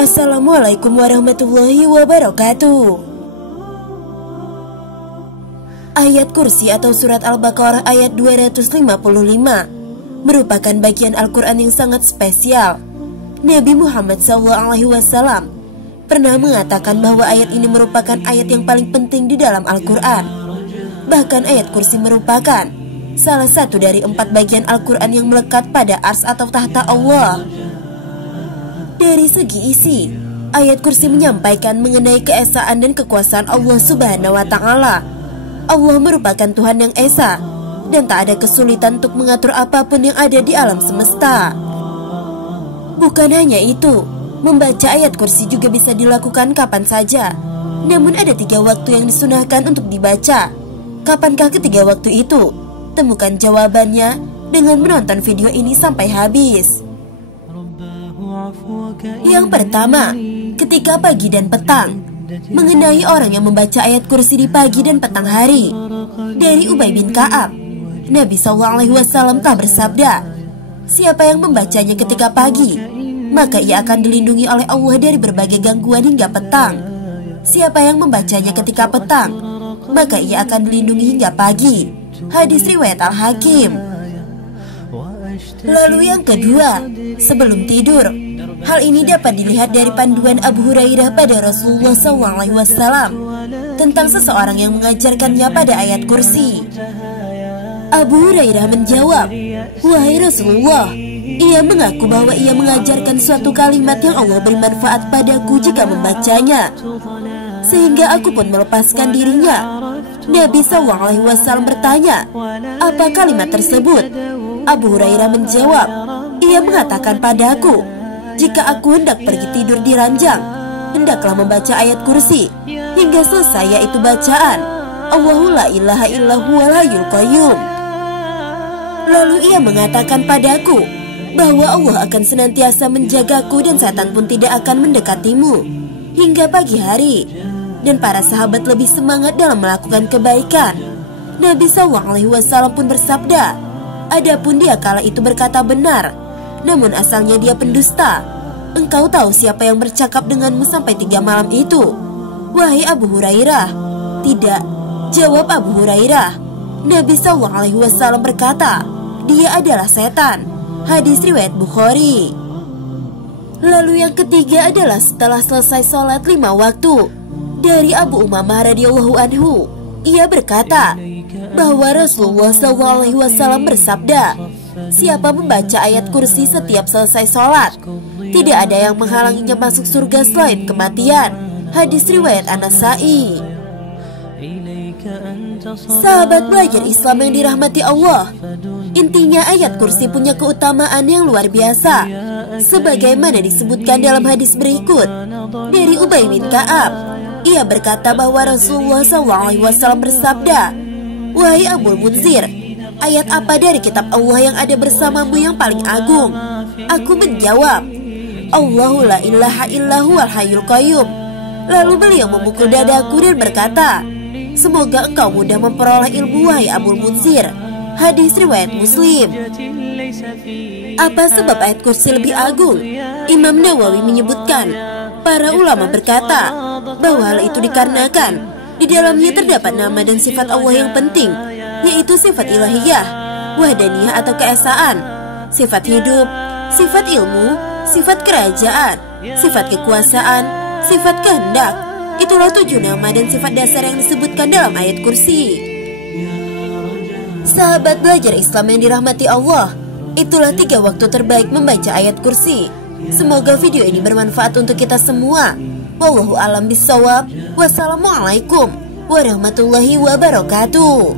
Assalamualaikum warahmatullahi wabarakatuh. Ayat kursi atau surat Al-Baqarah ayat 255 merupakan bagian Al-Quran yang sangat spesial. Nabi Muhammad SAW pernah mengatakan bahwa ayat ini merupakan ayat yang paling penting di dalam Al-Quran. Bahkan ayat kursi merupakan salah satu dari 4 bagian Al-Quran yang melekat pada ars atau tahta Allah. Dari segi isi, ayat kursi menyampaikan mengenai keesaan dan kekuasaan Allah Subhanahu wa Ta'ala. Allah merupakan Tuhan yang esa dan tak ada kesulitan untuk mengatur apapun yang ada di alam semesta. Bukan hanya itu, membaca ayat kursi juga bisa dilakukan kapan saja. Namun ada 3 waktu yang disunahkan untuk dibaca. Kapankah ketiga waktu itu? Temukan jawabannya dengan menonton video ini sampai habis. Yang pertama, ketika pagi dan petang. Mengenai orang yang membaca ayat kursi di pagi dan petang hari. Dari Ubay bin Ka'ab, Nabi SAW telah bersabda, siapa yang membacanya ketika pagi, maka ia akan dilindungi oleh Allah dari berbagai gangguan hingga petang. Siapa yang membacanya ketika petang, maka ia akan dilindungi hingga pagi. Hadis riwayat Al-Hakim. Lalu yang kedua, sebelum tidur. Hal ini dapat dilihat dari panduan Abu Hurairah pada Rasulullah SAW tentang seseorang yang mengajarkannya pada ayat kursi. Abu Hurairah menjawab, wahai Rasulullah, ia mengaku bahwa ia mengajarkan suatu kalimat yang Allah beri manfaat padaku jika membacanya, sehingga aku pun melepaskan dirinya. Nabi SAW bertanya, apa kalimat tersebut? Abu Hurairah menjawab, ia mengatakan padaku, jika aku hendak pergi tidur di ranjang, hendaklah membaca ayat kursi hingga selesai, yaitu bacaan Allahu la ilaha illa huwal hayyul qayyum. Lalu ia mengatakan padaku bahwa Allah akan senantiasa menjagaku dan setan pun tidak akan mendekatimu hingga pagi hari. Dan para sahabat lebih semangat dalam melakukan kebaikan. Nabi SAW pun bersabda, adapun dia kala itu berkata benar, namun asalnya dia pendusta. Engkau tahu siapa yang bercakap denganmu sampai 3 malam itu? Wahai Abu Hurairah. Tidak, jawab Abu Hurairah. Nabi SAW berkata, dia adalah setan. Hadis riwayat Bukhari. Lalu yang ketiga adalah setelah selesai sholat 5 waktu. Dari Abu Umamah radhiyallahu anhu, ia berkata bahwa Rasulullah SAW bersabda, siapa membaca ayat kursi setiap selesai sholat, tidak ada yang menghalanginya masuk surga selain kematian. Hadis riwayat An-Nasa'i. Sahabat belajar Islam yang dirahmati Allah, intinya ayat kursi punya keutamaan yang luar biasa, sebagaimana disebutkan dalam hadis berikut. Dari Ubay bin Ka'ab, ia berkata bahwa Rasulullah SAW bersabda, wahai Abul Munzir, ayat apa dari kitab Allah yang ada bersamamu yang paling agung? Aku menjawab, Allahu la ilaha illa huwal hayyul qayyum. Lalu beliau memukul dadaku dan berkata, semoga engkau mudah memperoleh ilmu, wahai Abul Munzir. Hadis riwayat Muslim. Apa sebab ayat kursi lebih agung? Imam Nawawi menyebutkan, para ulama berkata bahwa hal itu dikarenakan di dalamnya terdapat nama dan sifat Allah yang penting, yaitu sifat ilahiyah, wahdaniyah atau keesaan, sifat hidup, sifat ilmu, sifat kerajaan, sifat kekuasaan, sifat kehendak. Itulah 7 nama dan sifat dasar yang disebutkan dalam ayat kursi. Sahabat belajar Islam yang dirahmati Allah, itulah 3 waktu terbaik membaca ayat kursi. Semoga video ini bermanfaat untuk kita semua. Wallahu a'lam bishawab. Wassalamualaikum warahmatullahi wabarakatuh.